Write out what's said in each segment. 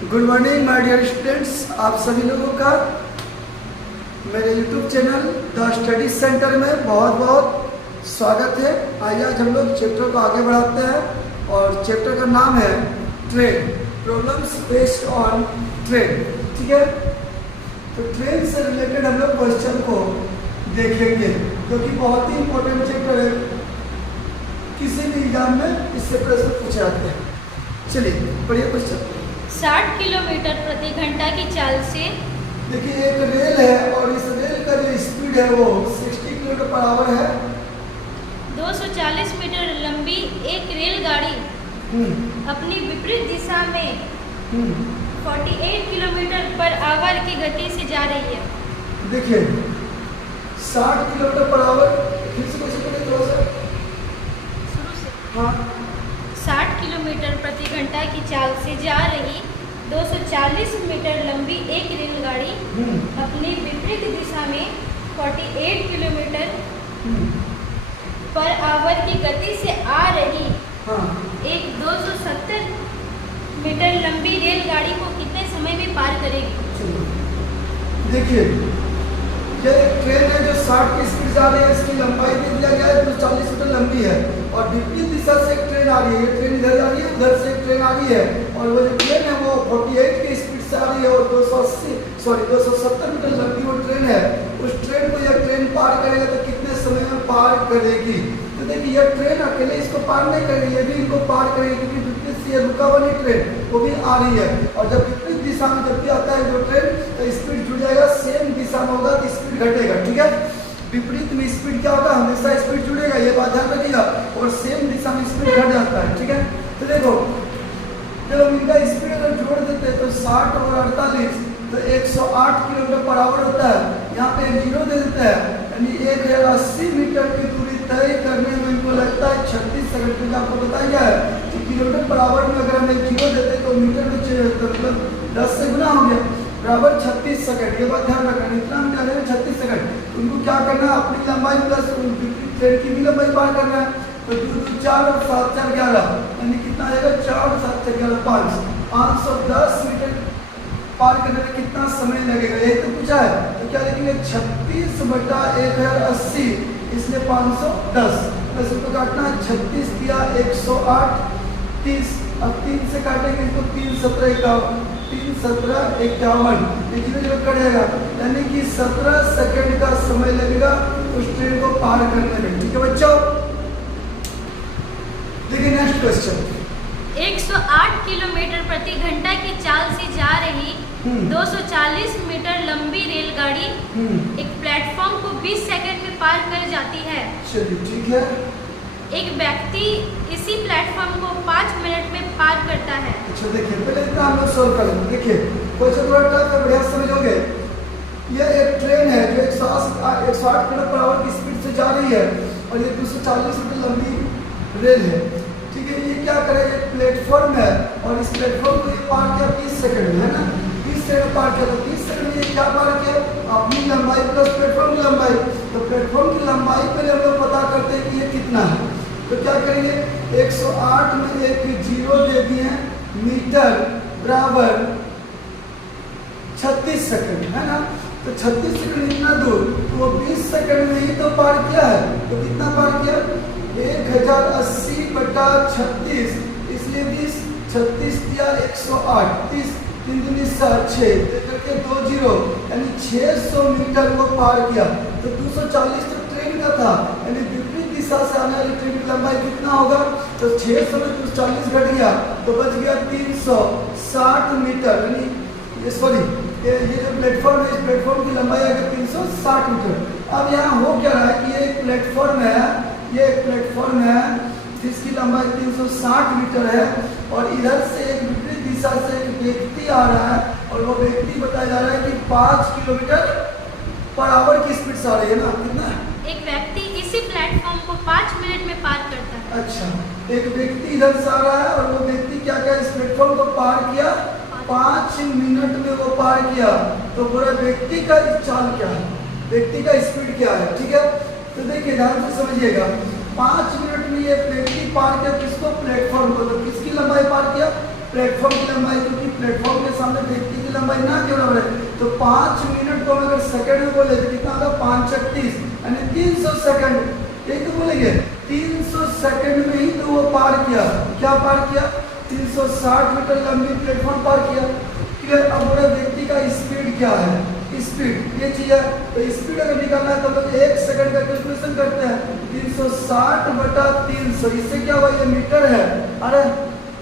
Good morning my dear students, आप सभी लोगों का मेरे YouTube channel the study centre में बहुत बहुत स्वागत है। आइए आज हम लोग चैप्टर को आगे बढ़ाते हैं और चैप्टर का नाम है train, problems based on train. ठीक है, तो ट्रेन से रिलेटेड हम लोग क्वेश्चन को देखेंगे जो कि बहुत ही इंपॉर्टेंट चैप्टर है, किसी भी एग्जाम में इससे प्रश्न पूछे जाते हैं। चलिए पढ़िए क्वेश्चन। 60 किलोमीटर प्रति घंटा की चाल से देखिए एक रेल है और इस रेल का जो स्पीड है वो 60 किलोमीटर पर आवर है। 240 मीटर लंबी एक रेलगाड़ी अपनी विपरीत दिशा में 48 किलोमीटर पर आवर की गति से जा रही है। देखिए 60 किलोमीटर पर आवर, फिर से कैसे पढ़े थोड़ा सा शुरू से। हाँ 60 किलोमीटर प्रति घंटा की चाल से जा रही 240 मीटर लंबी एक रेलगाड़ी अपनी विपरीत दिशा में 48 किलोमीटर पर आवर की गति से आ रही हाँ एक 270 मीटर लंबी रेलगाड़ी को कितने समय में पार करेगी? चलो देखिए ये एक ट्रेन है जो 60 की स्पीड जा रही है, इसकी लंबाई दे दिया गया है 240 मीटर लंबी है और विपरीत दिशा से एक ट्रेन आ रही है। ये ट्रेन इधर जा रही है, उधर से एक ट्रेन आ रही है और वो जो ट्रेन है वो 48 की स्पीड से आ रही है और 270 मीटर लंबी वो ट्रेन है। उस ट्रेन को यह ट्रेन पार करेगा तो कितने समय में पार करेगी? तो देखिए यह ट्रेन अकेले इसको पार नहीं करेगी, ये भी इनको पार करेगी क्योंकि विपरीत से रुका हुआ नहीं ट्रेन वो भी आ रही है और जब विपरीत दिशा में जब भी आता है जो ट्रेन तो स्पीड जुड़ जाएगा, सेम दिशा में होगा तो स्पीड घटेगा। ठीक है, विपरीत में स्पीड क्या होगा, हमेशा स्पीड जुड़ेगा, ये बात ध्यान रखिएगा और सेम दिशा में स्पीड घट जाता है। ठीक है, तो देखो जब हम इनका स्पीड अगर जोड़ देते हैं तो 60 और 48 तो 108 किलोमीटर पर आवर होता है। यहाँ पे एक जीरो दे देते हैं यानी 1080 मीटर की दूरी तय करने में इनको लगता है 36 सेकंड। क्योंकि आपको बताया गया है कि किलोमीटर पर आवर में अगर हम एक जीरो देते तो मीटर में मतलब 10 से गुना हो गया बराबर 36 सेकंड। ये बात ध्यान रखना, इतना हम कह रहे हैं 36 सेकंड। उनको क्या करना है, अपनी लंबाई प्लस ट्रेन की भी लंबाई पार करना है। तो 2 2 4 और 7 4 11 यानी कितना आएगा 4 और 7 4 11 510 मीटर पार करने में कितना समय लगेगा यही तो पूछा है। तो क्या लिखेंगे 36 बटा 1080 इसलिए 510 बस इसको काटना है। 36 दिया 108 30 अब 3 से काटेंगे इसको 3 17 51 3 17 51 लेकिन जो कटेगा यानी कि 17 सेकंड का समय लगेगा उस ट्रेन को पार करने में। ठीक है बच्चों, देखिए नेक्स्ट क्वेश्चन। 108 किलोमीटर प्रति घंटा की चाल से जा रही 240 मीटर लंबी रेलगाड़ी एक प्लेटफॉर्म को 20 सेकंड में पार कर जाती है। चलिए ठीक है, एक व्यक्ति इसी प्लेटफॉर्म को 5 मिनट में पार करता है। अच्छा देखिए पहले इतना हम लोग सोल्व कर लेंगे। देखिए क्वेश्चन थोड़ा टफ है, बढ़िया समझोगे। ये एक ट्रेन है जो 160 किलोमीटर पर आवर की स्पीड से जा रही है और ये 240 मीटर लंबी रेल है। ठीक है, ये क्या करेगा, एक प्लेटफॉर्म है और इस प्लेटफॉर्म को ये पार किया 20 सेकंड में, है ना। 20 सेकंड पार किया तो 30 सेकंड में ये क्या पार किया, अपनी लंबाई प्लस प्लेटफॉर्म की लंबाई। तो प्लेटफॉर्म की लंबाई पहले हम लोग पता करते हैं कि ये कितना है। तो क्या करेंगे 108 में एक जीरो दे दिए मीटर बराबर 36 सेकंड, है ना। तो 36 सेकंड इतना दूर तो वो 20 सेकंड में ही तो पार किया है। तो कितना पार किया 1080 बटा 36 इसलिए 20 36 दिया 108 30 3 दूनी 7 6 करके 2 जीरो यानी 600 मीटर को पार किया। तो 240 तो ट्रेन का था यानी विपरीत दिशा से आने वाली ट्रेन की लंबाई कितना होगा, तो 600 में 240 घट गया तो बच गया 360 मीटर यानी ये सॉरी ये जो प्लेटफॉर्म है इस प्लेटफॉर्म की लंबाई है 360 मीटर। अब यहाँ हो क्या रहा है कि ये एक प्लेटफॉर्म है, ये एक प्लेटफॉर्म है जिसकी लंबाई 360 मीटर है और इधर से एक विपरीत दिशा से एक व्यक्ति आ रहा है और वो व्यक्ति बताया जा रहा है कि 5 किलोमीटर पर आवर की स्पीड से आ रही है ना। कितना, एक व्यक्ति इसी प्लेटफॉर्म को 5 मिनट में पार करता है। अच्छा, एक व्यक्ति इधर से आ रहा है और वो व्यक्ति क्या क्या इस प्लेटफॉर्म को पार किया 5 मिनट में वो पार किया। तो पूरा व्यक्ति का चाल क्या है, व्यक्ति का स्पीड क्या है। ठीक है, तो देखिए ध्यान से समझिएगा 5 मिनट में ये व्यक्ति पार किया किसको, प्लेटफॉर्म को। तो किसकी लंबाई पार किया, प्लेटफॉर्म की लंबाई, क्योंकि प्लेटफॉर्म के सामने व्यक्ति की लंबाई ना के बराबर है, तो 5 मिनट को हम अगर सेकंड में बोले तो कितना होगा 5 × 30 यानी 300 सेकंड, यही तो बोलेंगे 300 सेकंड में ही तो वो पार किया। क्या पार किया? 360 मीटर लंबी प्लेटफॉर्म पार किया। क्लियर? अब बोले व्यक्ति का स्पीड क्या है, स्पीड ये चीज है। तो स्पीड अगर निकालना है तो लोग 1 सेकंड का कैलकुलेशन करते हैं, 360/300, इससे क्या हुआ, ये मीटर है, अरे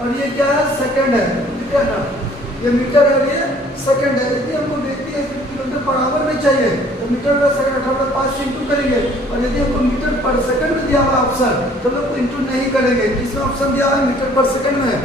और ये क्या है, सेकंड है, ठीक है ना, ये मीटर है और ये सेकंड है। यदि हमको व्यक्ति किलोमीटर पर आवर में चाहिए तो मीटर पर सेकंड 18/5 से इंटू करेंगे, और यदि हमको मीटर पर सेकंड में दिया हुआ ऑप्शन तो लोग इंटू नहीं करेंगे। किसमें ऑप्शन दिया है, मीटर पर सेकंड में,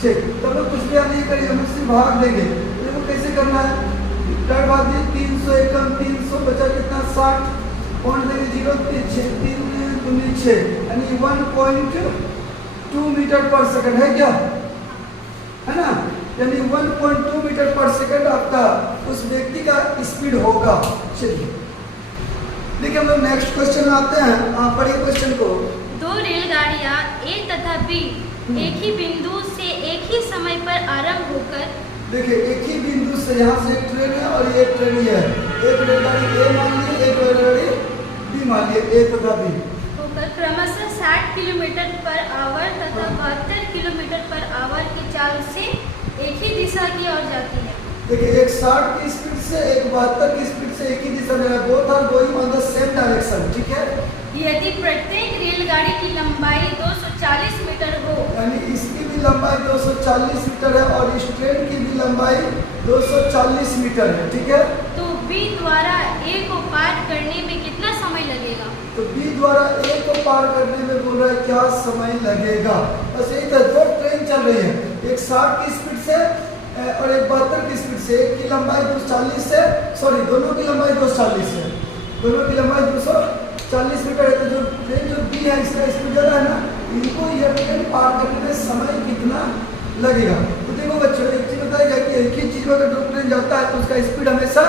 ठीक, तो लोग कुछ भी नहीं करेंगे, हम सिर्फ भाग देंगे। देखो कैसे करना है, थर्ड भाग दिए 300 एकम 300 बचा कितना 60, पॉइंट देंगे 0 3 दूनी 6 यानी 1.2 मीटर पर सेकंड है क्या, है ना, यानी 1.2 मीटर पर सेकंड आपका उस व्यक्ति का स्पीड होगा। चलिए देखिए हम लोग नेक्स्ट क्वेश्चन में आते हैं। पढ़िए क्वेश्चन को। 2 रेलगाड़ियां ए तथा बी एक ही बिंदु से एक ही समय पर आरंभ होकर, देखिए एक ही बिंदु से, यहाँ से एक ट्रेन है और ये एक ट्रेन ही है, एक रेलगाड़ी ए मान लिए, एक रेलगाड़ी बी मान लिए, ए तथा बी होकर क्रमशः 60 किलोमीटर पर आवर तथा 72 किलोमीटर पर आवर की चाल से एक ही दिशा की ओर जाती है। देखिए एक 60 की स्पीड से, एक 72 की स्पीड से एक ही दिशा में, both are going on the same direction, ठीक है। यदि प्रत्येक रेलगाड़ी की लंबाई 240 मीटर हो, यानी इसकी भी लंबाई 240 मीटर है और इस ट्रेन की भी लंबाई 240 मीटर है, ठीक है। तो बी द्वारा ए को पार करने में कितना समय लगेगा? तो बी द्वारा ए को पार करने में बोल रहा है क्या समय लगेगा। बस यही था, दो ट्रेन चल रही है, एक 60 की स्पीड से और एक 72 की स्पीड से, एक की लंबाई 240 से, सॉरी दोनों की लंबाई 240 है, दोनों की लंबाई 240 मीटर है। तो जो ट्रेन जो बी है इसका स्पीड ज़्यादा है ना, इनको यह ट्रेन पार करने में समय कितना लगेगा। तो देखो बच्चों एक चीज़ बताया कि एक ही चीज़ में अगर दो ट्रेन जाता है तो उसका स्पीड हमेशा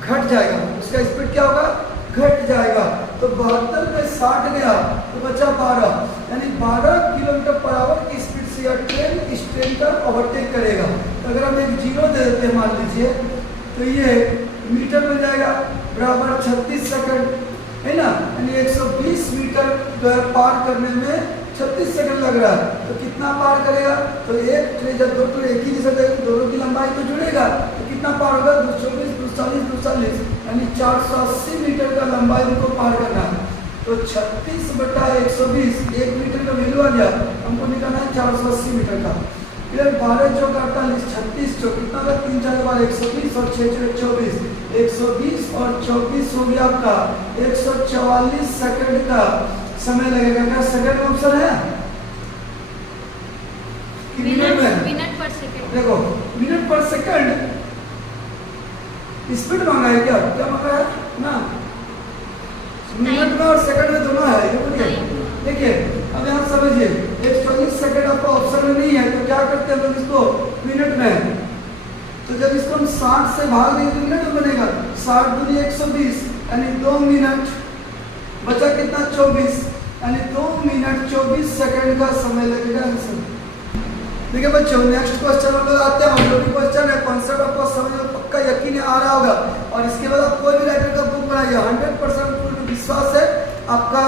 घट जाएगा, उसका स्पीड क्या होगा, घट जाएगा। तो 72 में 60 गया तो बचा 12, यानी 12 किलोमीटर पर आवर की स्पीड से यह ट्रेन इस ट्रेन का ओवरटेक करेगा। तो अगर हम एक जीरो दे देते हैं मान लीजिए, तो ये मीटर में जाएगा बराबर 36 सेकंड, है ना, यानी 120 मीटर जो है पार करने में 36 सेकंड लग रहा है। तो कितना पार करेगा, तो एक ट्रेन जब दो ट्रेन एक ही दिशा जाएगी, दोनों की लंबाई तो जुड़ेगा, तो कितना पार होगा, 224 240 240 यानी 480 मीटर का लंबाई उनको पार करना है। तो 36/120, 1 मीटर का वैल्यू आ गया, हमको निकालना है 480 मीटर का। फिर 12 चौक 48, 36 चौक कितना का 3 4 बार 120 और 6 4 24, 120 और 24 हो गया आपका 144 सेकंड का समय लगेगा। क्या सेकंड में ऑप्शन है कि मिनट में? मिनट पर सेकंड। देखो मिनट पर सेकंड स्पीड मांगा है, क्या क्या मांगा है ना, मिनट में और सेकंड में दोनों है, ये बोलिए। देखिए अब यहाँ समझिए 140 सेकंड आपका ऑप्शन में नहीं है, तो क्या करते हैं लोग इसको मिनट में, तो जब इसको हम 60 से भाग देंगे तो मिनट में बनेगा, 60 दूनी 120 यानी 2 मिनट, बचा कितना 24 यानी 2 मिनट 24 सेकंड का समय लगेगा आंसर। देखिए बच्चों नेक्स्ट क्वेश्चन हम लोग आते हैं, हम लोग क्वेश्चन है, कॉन्सेप्ट आपको समझ में पक्का यकीन आ रहा होगा, और इसके बाद आप कोई भी राइटर का बुक बनाइए, 100% पूर्ण विश्वास है आपका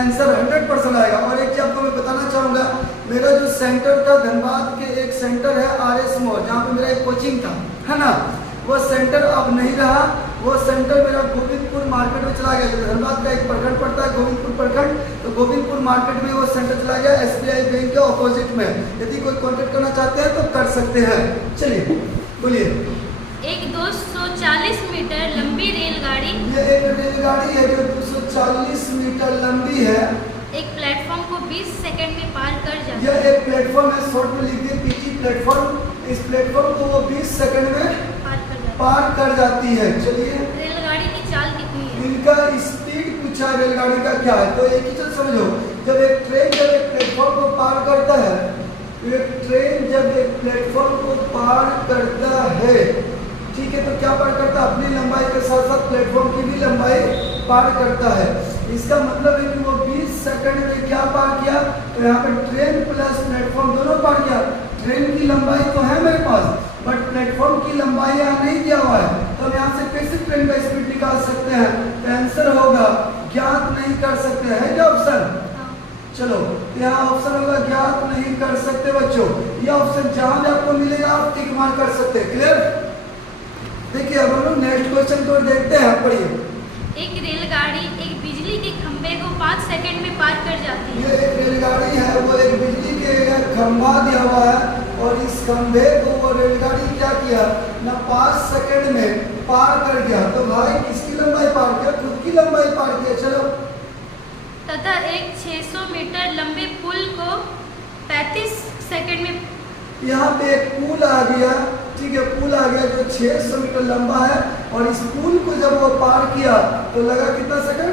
आंसर 100% आएगा। और एक चीज आपको मैं बताना चाहूँगा, मेरा जो सेंटर था धनबाद के एक सेंटर है RS मोड़, जहाँ पे मेरा एक कोचिंग था, है ना, वो सेंटर अब नहीं रहा, वो सेंटर मेरा गोविंदपुर मार्केट में चला गया। धनबाद का एक प्रखंड पड़ता है गोविंदपुर प्रखंड, तो गोविंदपुर मार्केट में वो सेंटर चला गया SBI बैंक के ऑपोजिट में। यदि कोई कॉन्टेक्ट करना चाहते हैं तो कर सकते हैं। चलिए बोलिए। एक 240 मीटर लंबी रेलगाड़ी, ये एक रेलगाड़ी है जो 240 मीटर लंबी है, एक प्लेटफॉर्म को 20 सेकंड में पार कर जाती है। यह एक प्लेटफॉर्म है, शॉर्ट में लिख दिए PT प्लेटफॉर्म, इस प्लेटफॉर्म को वो 20 सेकंड में पार कर जाती है। चलिए रेलगाड़ी की चाल कितनी है? इनका स्पीड पूछा रेलगाड़ी का क्या है, तो एक ही चीज समझो, जब एक ट्रेन जब एक प्लेटफॉर्म को पार करता है, एक ट्रेन जब एक प्लेटफॉर्म को पार करता है, ठीक है, तो क्या पार करता है, अपनी लंबाई के साथ साथ प्लेटफॉर्म की भी लंबाई पार करता है। इसका मतलब है कि वो 20 सेकंड में क्या पार किया, तो यहाँ पर ट्रेन प्लस प्लेटफॉर्म दोनों पार किया, ट्रेन की लंबाई तो है मेरे पास, बट प्लेटफॉर्म की लंबाई यहाँ नहीं दिया हुआ है, तो हम यहाँ से कैसे ट्रेन का स्पीड निकाल सकते हैं? तो आंसर होगा ज्ञात नहीं कर सकते, है क्या ऑप्शन? चलो यहाँ ऑप्शन होगा ज्ञात नहीं कर सकते बच्चों। ये ऑप्शन जहां भी आपको मिलेगा आप टिक मार्क कर सकते हैं। क्लियर? देखिए अब हम लोग नेक्स्ट क्वेश्चन को देखते हैं, पढ़िए। एक रेलगाड़ी एक बिजली के खंभे को 5 सेकंड में पार कर जाती है। ये एक रेलगाड़ी है, वो एक बिजली के खंभा दिया हुआ है और इस खंभे को वो रेलगाड़ी क्या किया ना 5 सेकंड में पार कर गया। तो भाई किसकी लंबाई पार किया? खुद की लंबाई पार किया। चलो तथा एक 600 मीटर लंबे पुल को 35 सेकंड में। यहाँ पे एक पुल आ गया, ठीक है, पुल आ गया जो 600 मीटर लंबा है और इस पुल को जब वो पार किया तो लगा कितना सेकंड?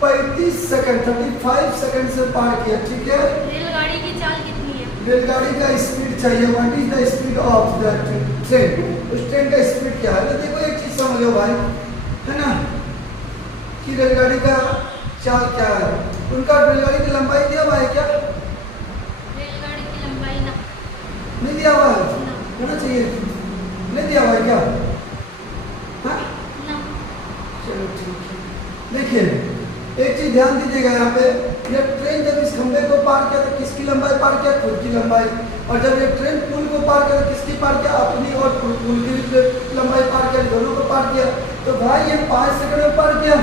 35 सेकंड, 35 सेकंड से पार किया। ठीक है, रेलगाड़ी की चाल कितनी है? रेलगाड़ी का स्पीड चाहिए, what is the speed of the train? उस ट्रेन का स्पीड क्या है? तो देखो एक चीज समझो भाई, है ना, कि रेलगाड़ी का चाल क्या है। उनका रेलगाड़ी की लंबाई दिया हुआ है क्या? रेलगाड़ी की लंबाई ना नहीं दिया हुआ है, होना चाहिए, नहीं दिया हुआ है क्या? हाँ ना। चलो ठीक है। देखिए एक चीज ध्यान दीजिएगा, यहाँ पे ये ट्रेन जब इस खंभे को पार किया तो किसकी लंबाई पार किया? खुद की लंबाई। और जब ये ट्रेन पुल को पार किया तो किसकी पार किया? अपनी और पुल की लंबाई पार किया, दोनों को पार किया। तो भाई ये 5 सेकंड में पार किया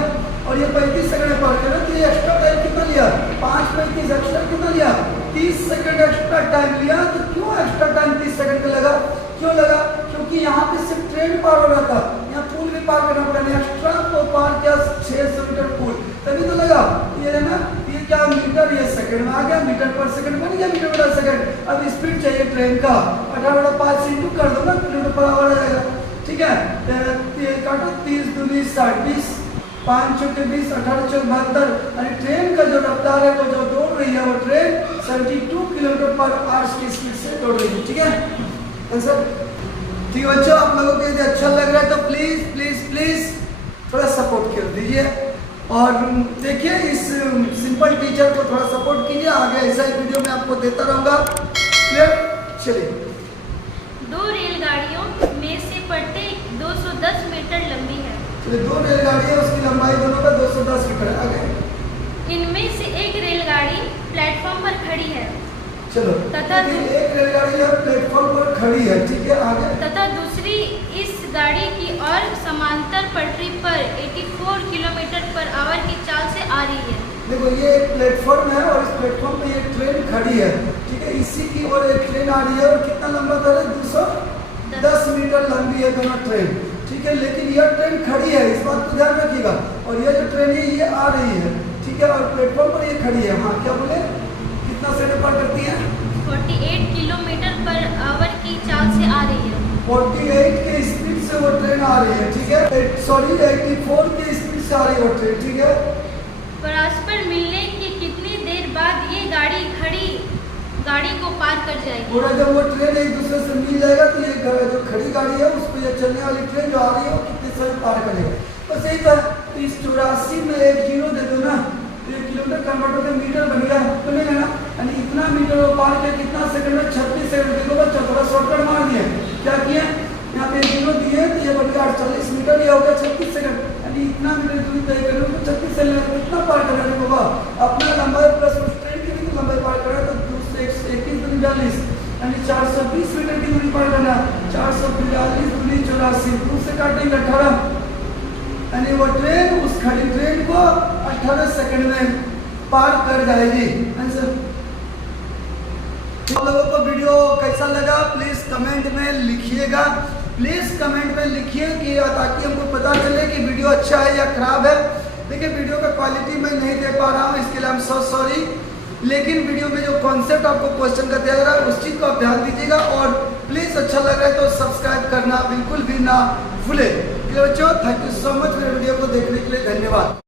और ये 35 सेकंड में पार किया, तो ये एक्स्ट्रा टाइम कितना लिया? 5 35 एक्स्ट्रा कितना लिया? 30 सेकंड एक्स्ट्रा टाइम लिया। तो क्यों एक्स्ट्रा टाइम 30 सेकंड का लगा? क्यों लगा? क्योंकि यहाँ पे सिर्फ ट्रेन पार हो रहा था, यहाँ पुल भी पार करना पड़ा, एक्स्ट्रा को पार किया 600 मीटर पुल, तभी तो लगा। ये है ना, ये क्या मीटर, ये सेकंड में आ गया, मीटर पर सेकंड बन गया, मीटर पर सेकंड। अब स्पीड चाहिए ट्रेन का 18/5 से इंटू कर दो ना, किलोमीटर पर आवर आ जाएगा। ठीक है, काटो 30 दूनी 60, 20 5 चौके 20, 18 चौक 72। और ट्रेन का जो रफ्तार है, वो जो दौड़ रही है, वो ट्रेन 72 किलोमीटर पर आवर की स्पीड से दौड़ रही है। ठीक है आंसर? ठीक है बच्चों, आप लोगों को यदि अच्छा लग रहा है तो प्लीज प्लीज प्लीज थोड़ा सपोर्ट कर दीजिए और देखिए इस सिंपल टीचर को थोड़ा सपोर्ट कीजिए, आगे ऐसा ही वीडियो मैं आपको देता रहूंगा। क्लियर? चलिए। 2 रेलगाड़ियों में से प्रत्येक 210 मीटर लंबी है। चलिए, 2 रेलगाड़ी है, उसकी लंबाई दोनों का 210 मीटर है। आगे इनमें से एक रेलगाड़ी प्लेटफॉर्म पर खड़ी है। चलो, तथा एक रेलगाड़ी है प्लेटफॉर्म पर खड़ी है। ठीक है, आगे तथा दूसरी इस गाड़ी की और समांतर पटरी पर 84 किलोमीटर पर आवर की चाल से आ रही है। देखो ये एक प्लेटफॉर्म है और इस प्लेटफॉर्म पे एक ट्रेन खड़ी है। ठीक है, इसी की और एक ट्रेन आ रही है और कितना लंबा था? 210 मीटर लंबी है दोनों ट्रेन। ठीक है, लेकिन यह ट्रेन खड़ी है, इस बात को ध्यान रखिएगा। और ये जो ट्रेन है ये आ रही है, ठीक है, और प्लेटफॉर्म पर ये खड़ी है। हाँ क्या बोले, कितना सेकंड पार करती है? 48 किलोमीटर पर आवर की चाल से आ रही है। 48 के स्पीड से वो ट्रेन आ रही है। ठीक है, सॉरी 84 के स्पीड से आ रही है वो ट्रेन। ठीक है, परस्पर मिलने की कितनी देर बाद ये गाड़ी को पार कर जाएगी? पूरा जब वो ट्रेन एक दूसरे से मिल जाएगा तो ये जो खड़ी गाड़ी है उस पर चलने वाली ट्रेन जो आ रही है वो कितने समय पार करेगा? बस यही था। तो इस 84 में एक जीरो दे दो ना, तो 1 किलोमीटर कन्वर्ट होकर मीटर बन गया, बनेगा ना, यानी इतना मीटर वो पार किया कितना सेकंड में? 36 सेकंड। देखो बच्चा थोड़ा शॉर्टकट मार दिया, क्या किया, यहाँ पे जीरो दिए तो ये बन गया 48 मीटर, ये हो गया 36 सेकंड, यानी इतना मीटर दूरी तय करो तो 36 सेकंड में कितना पार करना है? बाबा अपना लंबाई प्लस उस ट्रेन की भी लंबाई पार करना है, तो 21 दूनी 42, यानी 420 मीटर की दूरी पार करना। 442 दूनी 84, 2 से काटेंगे 18, यानी वो ट्रेन उस खड़ी ट्रेन को 18 सेकंड में पार कर जाएगी। आंसर? आप लोगों को वीडियो कैसा लगा प्लीज कमेंट में लिखिएगा, प्लीज कमेंट में लिखिए कि ताकि हमको पता चले कि वीडियो अच्छा है या खराब है। देखिए वीडियो का क्वालिटी मैं नहीं दे पा रहा हूँ, इसके लिए आई एम सो सॉरी, लेकिन वीडियो में जो कॉन्सेप्ट आपको क्वेश्चन का दिया जा रहा है उस चीज को आप ध्यान दीजिएगा और प्लीज अच्छा लग रहा है तो सब्सक्राइब करना बिल्कुल भी ना भूले। बच्चों थैंक यू सो मच मेरे वीडियो को देखने के लिए, धन्यवाद।